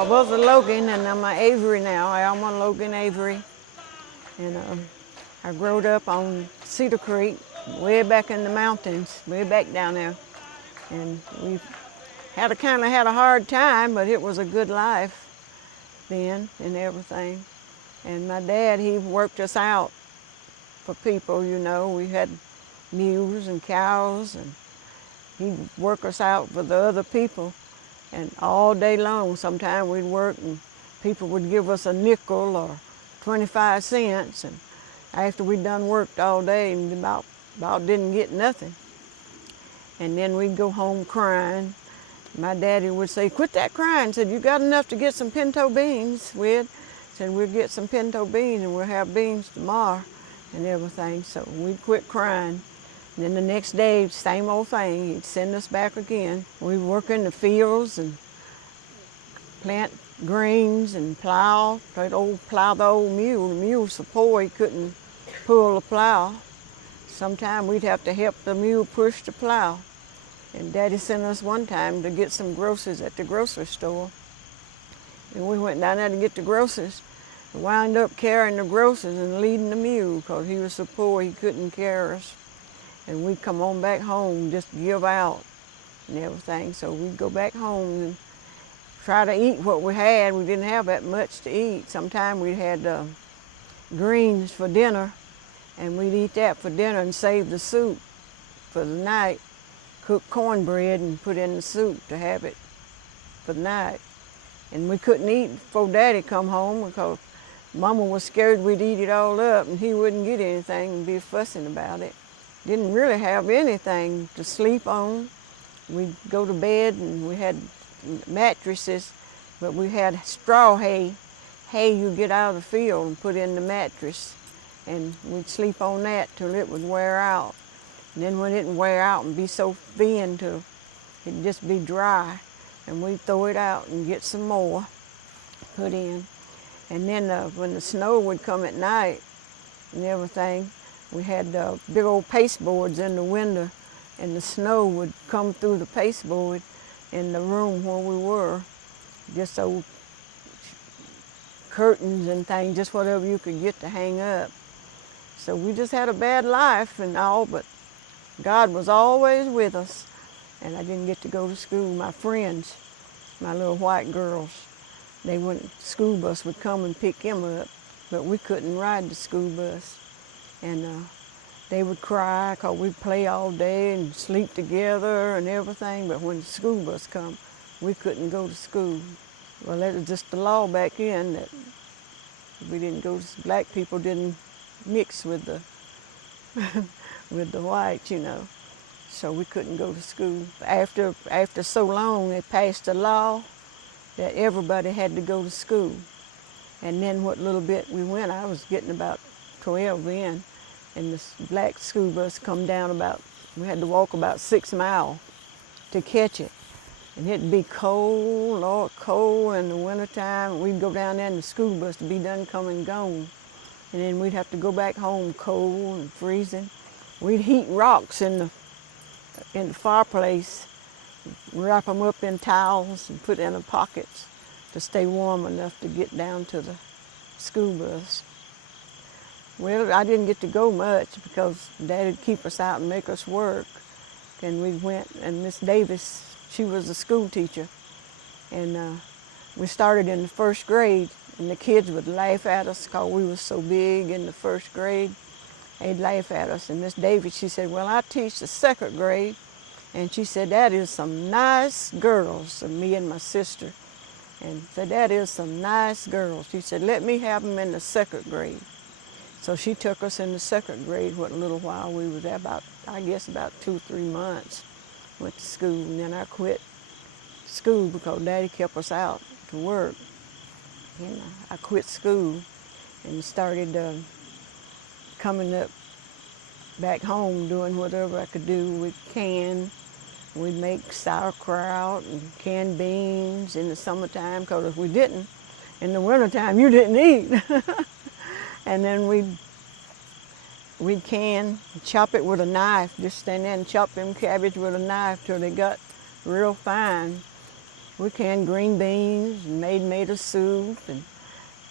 I was a Logan, and I'm a Avery now. I am a Logan Avery. And I growed up on Cedar Creek, way back in the mountains, way back down there. And we kind of had a hard time, but it was a good life then and everything. And my dad, he worked us out for people, you know. We had mules and cows, and he'd work us out for the other people. And all day long, sometimes we'd work and people would give us a nickel or 25 cents. And after we'd done worked all day and about didn't get nothing. And then we'd go home crying. My daddy would say, quit that crying. Said, you got enough to get some pinto beans with? Said, we'll get some pinto beans and we'll have beans tomorrow and everything. So we'd quit crying. And then the next day, same old thing, he'd send us back again. We'd work in the fields and plant greens and plow the old mule. The mule's so poor he couldn't pull the plow. Sometimes we'd have to help the mule push the plow. And Daddy sent us one time to get some groceries at the grocery store. And we went down there to get the groceries and wound up carrying the groceries and leading the mule because he was so poor he couldn't carry us. And we'd come on back home, just give out and everything. So we'd go back home and try to eat what we had. We didn't have that much to eat. Sometimes we had greens for dinner, and we'd eat that for dinner and save the soup for the night. Cook cornbread and put in the soup to have it for the night. And we couldn't eat before Daddy come home because Mama was scared we'd eat it all up and he wouldn't get anything and be fussing about it. Didn't really have anything to sleep on. We'd go to bed and we had mattresses, but we had straw hay you get out of the field and put in the mattress, and we'd sleep on that till it would wear out. And then when it would wear out and be so thin till it'd just be dry, and we'd throw it out and get some more put in. And then when the snow would come at night and everything, we had big old pasteboards in the window, and the snow would come through the pasteboard in the room where we were. Just old curtains and things, just whatever you could get to hang up. So we just had a bad life and all, but God was always with us. And I didn't get to go to school. My friends, my little white girls, school bus would come and pick them up, but we couldn't ride the school bus. And they would cry because we'd play all day and sleep together and everything, but when the school bus come, we couldn't go to school. Well, that was just the law back then that black people didn't mix with the with the whites, you know. So we couldn't go to school. After so long, they passed a law that everybody had to go to school. And then what little bit we went, I was getting about 12 then, and this black school bus come down we had to walk about 6 miles to catch it. And it'd be cold, Lord, cold in the wintertime. We'd go down there and the school bus to be done come and gone. And then we'd have to go back home cold and freezing. We'd heat rocks in the fireplace, wrap them up in towels and put in the pockets to stay warm enough to get down to the school bus. Well, I didn't get to go much because Dad'd keep us out and make us work. And we went, and Miss Davis, she was a school teacher. And we started in the first grade, and the kids would laugh at us because we were so big in the first grade. They'd laugh at us. And Miss Davis, she said, well, I teach the second grade. And she said, that is some nice girls, me and my sister. And said, that is some nice girls. She said, let me have them in the second grade. So she took us in the second grade, what little while we was there, about 2 or 3 months. Went to school, and then I quit school because Daddy kept us out to work. And I quit school and started coming up back home, doing whatever I could do with can. We'd make sauerkraut and canned beans in the summertime, because if we didn't, in the wintertime, you didn't eat. And then we'd can, chop it with a knife, just stand there and chop them cabbage with a knife till they got real fine. We canned green beans and made tomato soup and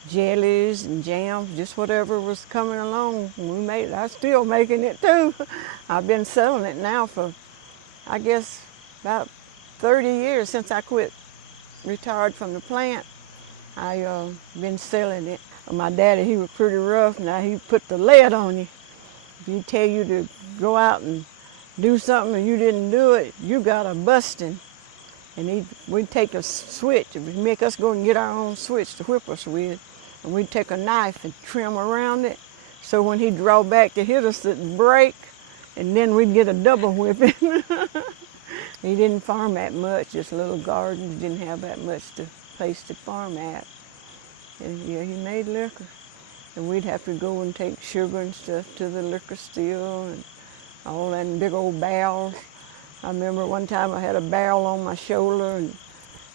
jellies and jams, just whatever was coming along. We made it. I'm still making it too. I've been selling it now for, I guess, about 30 years since I retired from the plant. I been selling it. My daddy, he was pretty rough. Now he put the lead on you. If he tell you to go out and do something and you didn't do it, you got a busting. And we'd take a switch, he'd make us go and get our own switch to whip us with. And we'd take a knife and trim around it. So when he'd draw back to hit us, it'd break. And then we'd get a double whipping. He didn't farm that much, just little gardens. Didn't have that much place to farm at. And yeah, he made liquor. And we'd have to go and take sugar and stuff to the liquor still and all that big old barrels. I remember one time I had a barrel on my shoulder and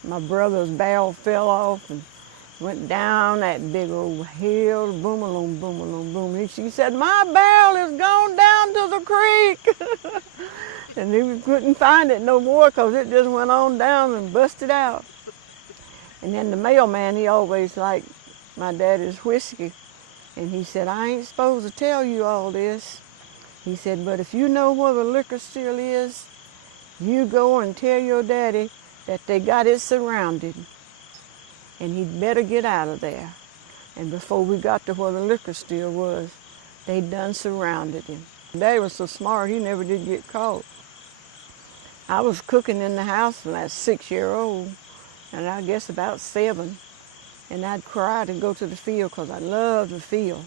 my brother's barrel fell off and went down that big old hill, boom-a-loom, boom-a-loom, boom. She said, "My barrel is gone down to the creek." And he couldn't find it no more because it just went on down and busted out. And then the mailman, he always liked my daddy's whiskey. And he said, "I ain't supposed to tell you all this." He said, "But if you know where the liquor still is, you go and tell your daddy that they got it surrounded. And he'd better get out of there." And before we got to where the liquor still was, they'd done surrounded him. Daddy was so smart, he never did get caught. I was cooking in the house when I was 6-year-old, and I guess about 7. And I'd cry to go to the field because I loved the field.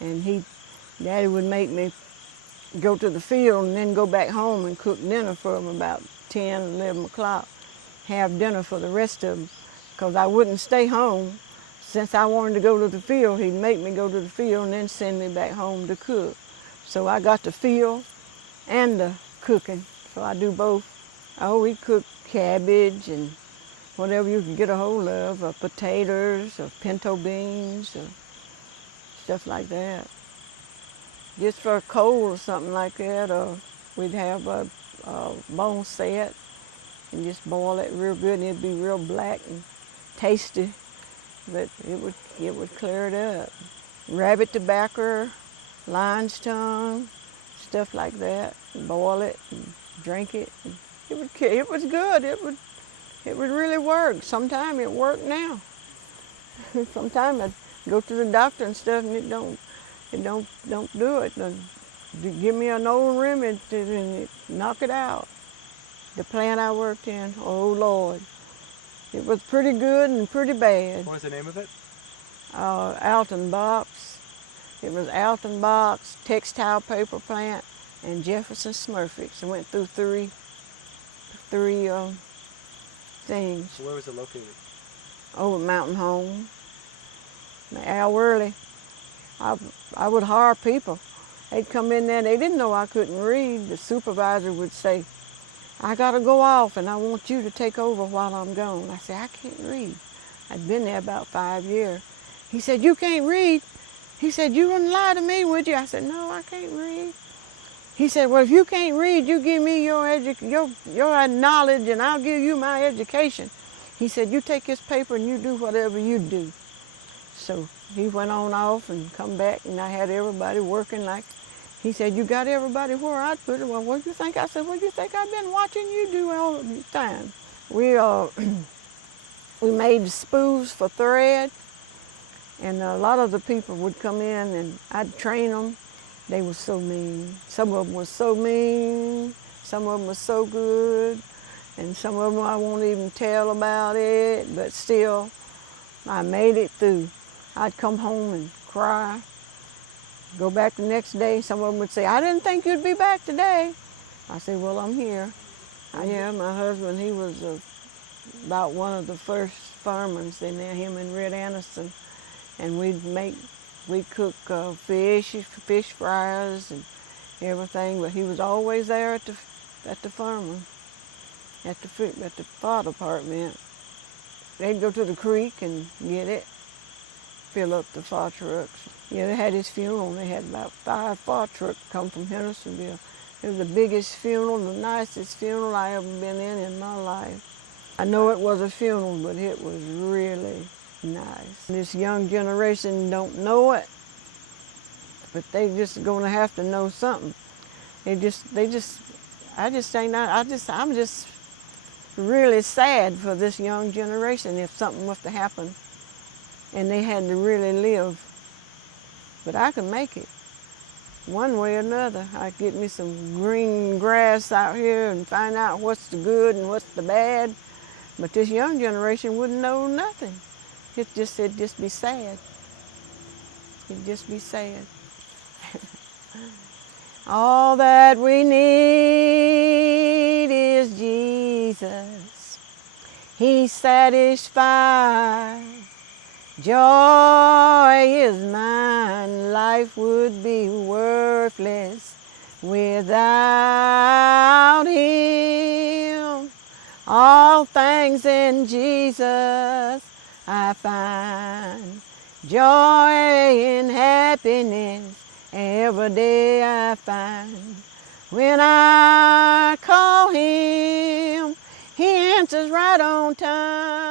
And Daddy would make me go to the field and then go back home and cook dinner for them about 10, 11 o'clock, have dinner for the rest of them, because I wouldn't stay home. Since I wanted to go to the field, he'd make me go to the field and then send me back home to cook. So I got the field and the cooking, so I do both. Oh, we cook cabbage and whatever you could get a hold of, potatoes, or pinto beans, or stuff like that. Just for a cold or something like that, or we'd have a bone set and just boil it real good, and it'd be real black and tasty, but it would clear it up. Rabbit tobacco, lion's tongue, stuff like that. Boil it and drink it. And it was good. It would really work. Sometimes it worked now. Sometimes I'd go to the doctor and stuff, and it don't do it. Give me an old remedy and knock it out. The plant I worked in, oh Lord, it was pretty good and pretty bad. What was the name of it? Alton Box. It was Alton Box, textile paper plant, and Jefferson Smurfix. I went through three things. So where was it located? Over at Mountain Home. Al Worley. I would hire people. They'd come in there, they didn't know I couldn't read. The supervisor would say, "I gotta go off and I want you to take over while I'm gone." I said, "I can't read." I'd been there about 5 years. He said, "You can't read?" He said, "You wouldn't lie to me, would you?" I said, "No, I can't read." He said, "Well, if you can't read, you give me your knowledge and I'll give you my education." He said, "You take this paper and you do whatever you do." So he went on off and come back, and I had everybody working like, he said, "You got everybody where I'd put it." "Well, what do you think?" I said, "What do you think I've been watching you do all the time?" We made spools for thread, and a lot of the people would come in and I'd train them. They were so mean. Some of them were so mean, some of them were so good, and some of them I won't even tell about it, but still, I made it through. I'd come home and cry, go back the next day. Some of them would say, "I didn't think you'd be back today." I said, "Well, I'm here." Yeah, my husband, he was about one of the first farmers in there, him and Red Anderson. And we'd cook fish fries and everything, but he was always there at the farm, at the fire department. They'd go to the creek and get it, fill up the fire trucks. Yeah, they had his funeral. They had about 5 fire trucks come from Hendersonville. It was the biggest funeral, the nicest funeral I ever been in my life. I know it was a funeral, but it was really nice. This young generation don't know it, but they just gonna have to know something. I'm just really sad for this young generation if something was to happen and they had to really live. But I can make it one way or another. I get me some green grass out here and find out what's the good and what's the bad. But this young generation wouldn't know nothing. It'd just be sad. It'd just be sad. All that we need is Jesus. He satisfies. Joy is mine. Life would be worthless without Him. All things in Jesus I find. Joy and happiness every day I find. When I call Him, He answers right on time.